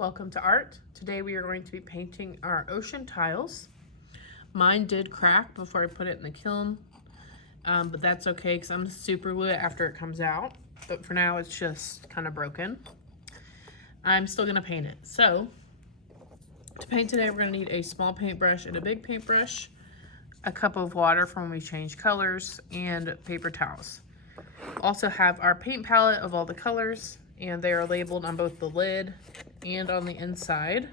Welcome to art. Today we are going to be painting our ocean tiles. Mine did crack before I put it in the kiln, but that's okay because I'm gonna super glue it after it comes out. But for now it's just kind of broken. I'm still gonna paint it. So to paint today we're gonna need a small paintbrush and a big paintbrush, a cup of water from when we change colors, and paper towels. Also have our paint palette of all the colors, and they are labeled on both the lid and on the inside.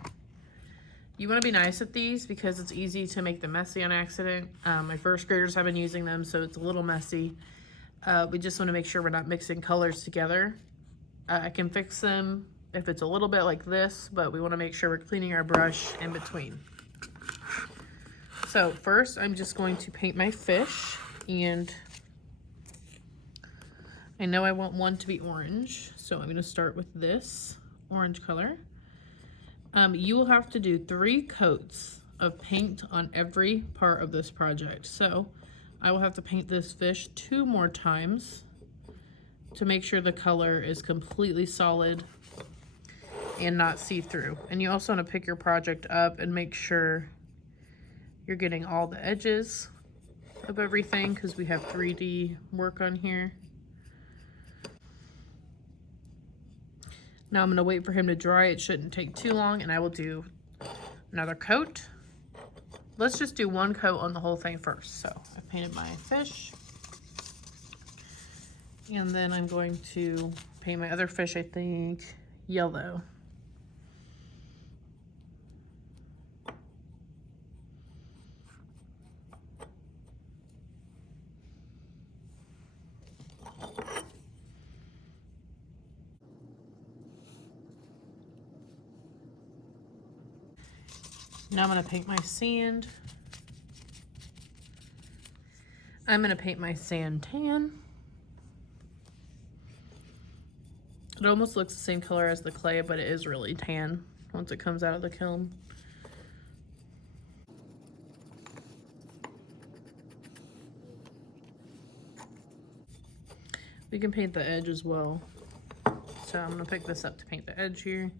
You want to be nice at these because it's easy to make them messy on accident. My first graders have been using them, so it's a little messy. We just want to make sure we're not mixing colors together. I can fix them if it's a little bit like this, but we want to make sure we're cleaning our brush in between. So first I'm just going to paint my fish, and I know I want one to be orange, so I'm going to start with this orange color. You will have to do 3 coats of paint on every part of this project. So I will have to paint this fish 2 more times to make sure the color is completely solid and not see-through. And you also want to pick your project up and make sure you're getting all the edges of everything because we have 3D work on here. Now I'm going to wait for him to dry. It shouldn't take too long, and I will do another coat. Let's just do 1 coat on the whole thing first. So I painted my fish, and then I'm going to paint my other fish, I think, yellow. Now I'm going to paint my sand. I'm going to paint my sand tan. It almost looks the same color as the clay, but it is really tan once it comes out of the kiln. We can paint the edge as well. So I'm going to pick this up to paint the edge here.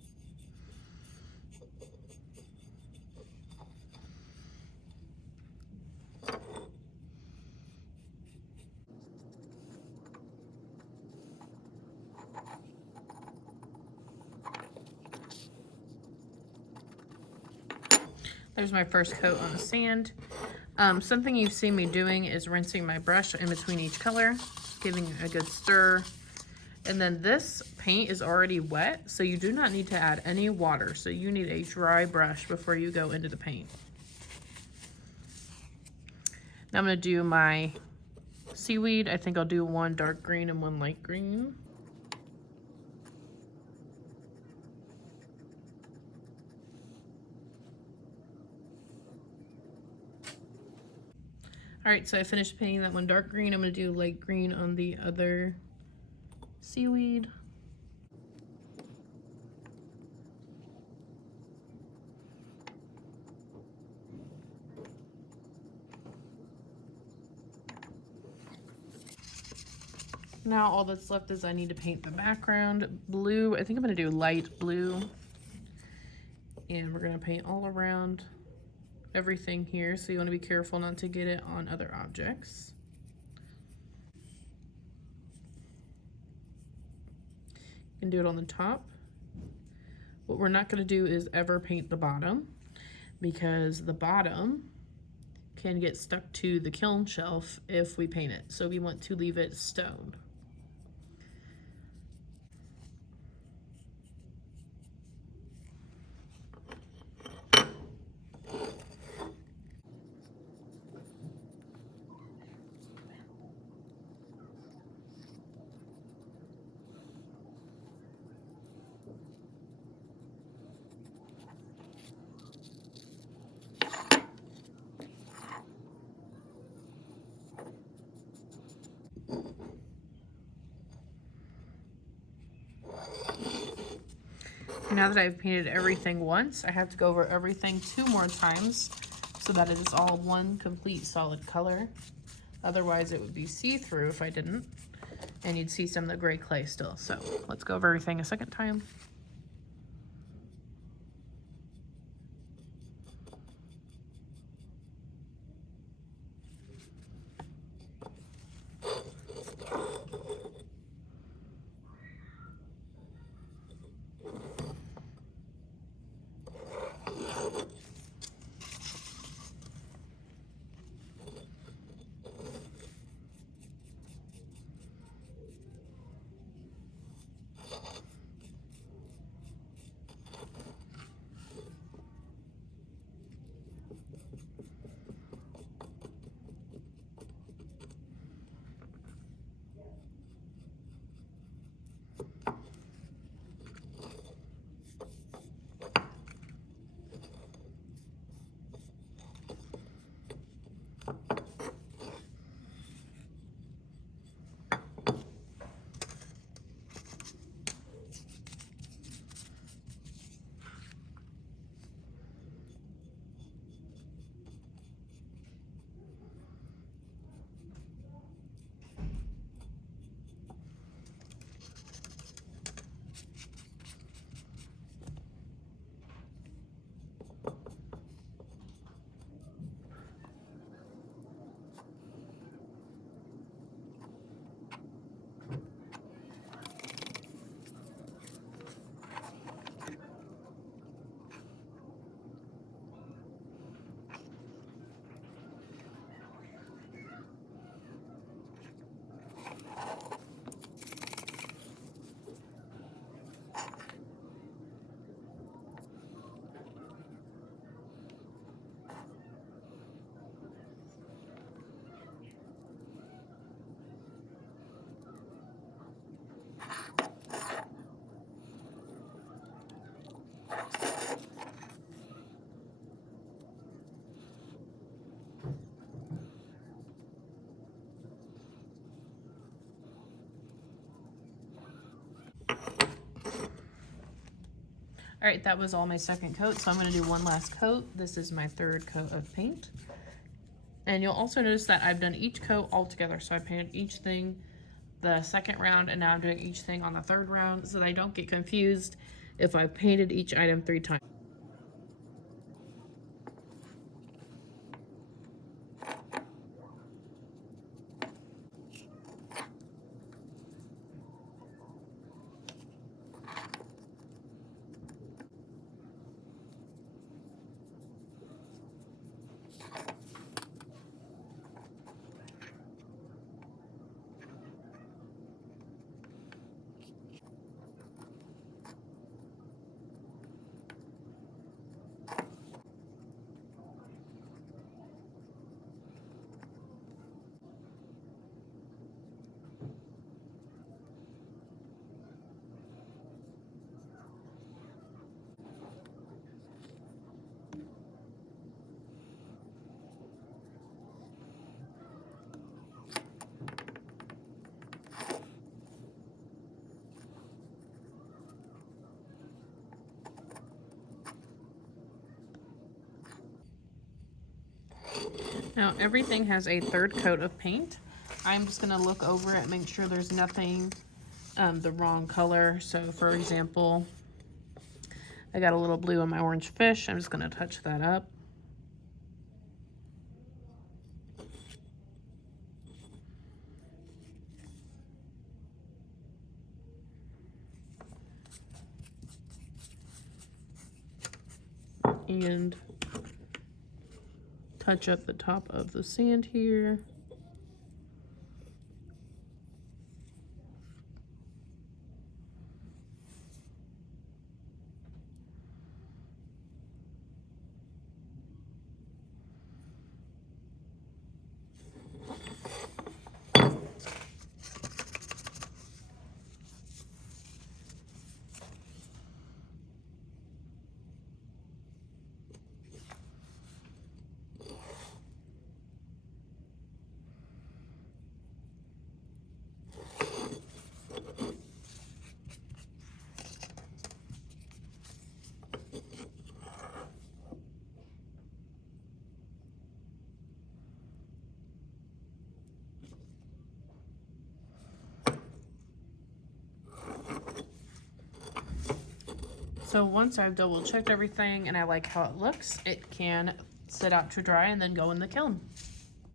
There's my first coat on the sand. Something you've seen me doing is rinsing my brush in between each color, giving it a good stir. And then this paint is already wet, so you do not need to add any water. So you need a dry brush before you go into the paint. Now I'm going to do my seaweed. I think I'll do 1 dark green and 1 light green. All right, so I finished painting that one dark green. I'm going to do light green on the other seaweed. Now all that's left is I need to paint the background blue. I think I'm going to do light blue. And we're going to paint all around everything here, so you want to be careful not to get it on other objects. You can do it on the top. What we're not going to do is ever paint the bottom, because the bottom can get stuck to the kiln shelf if we paint it, so we want to leave it stone. Now that I've painted everything once, I have to go over everything 2 more times so that it is all one complete solid color. Otherwise it would be see-through if I didn't, and you'd see some of the gray clay still. So let's go over everything a second time. All right, that was all my second coat, so I'm gonna do one last coat. This is my third coat of paint. And you'll also notice that I've done each coat all together. So I painted each thing the second round, and now I'm doing each thing on the third round so that I don't get confused if I've painted each item 3 times. Now everything has a third coat of paint. I'm just gonna look over it, make sure there's nothing the wrong color. So for example, I got a little blue on my orange fish. I'm just gonna touch that up. And touch up the top of the sand here. So once I've double checked everything and I like how it looks, it can sit out to dry and then go in the kiln.